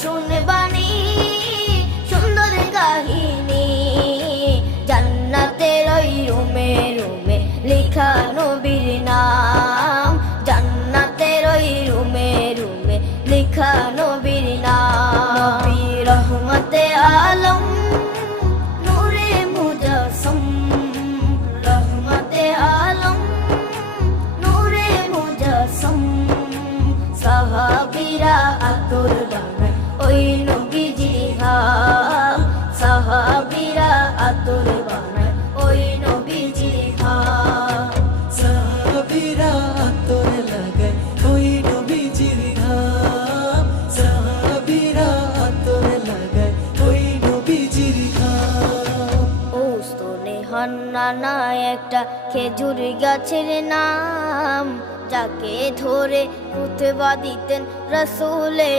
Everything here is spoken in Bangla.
শুনবানি সুন্দর কাহিনী, জান্নাতের ওই রুমে রুমে লেখা নবীর নাম, জান্নাতের ওই রুমে রুমে লেখা নবীর নাম। নবী রহমতে আলম নূরে মুজাসসম, রহমতে আলম নূরে মুজাসসম। সাহাবীরা আতর বানায় ওই নবীজির ঘাম, সাহাবীরা আতর বানায় ওই নবীজির ঘাম। সাহাবীরা আতর লাগায় ওই নবীজির ঘাম, সাহাবীরা আতর লাগায় ওই নবীজির ঘাম। ও স্তনে হান্নানা একটা খেজুর গাছের নাম, যাকে ধরে খুতবা দিতেন রাসূলে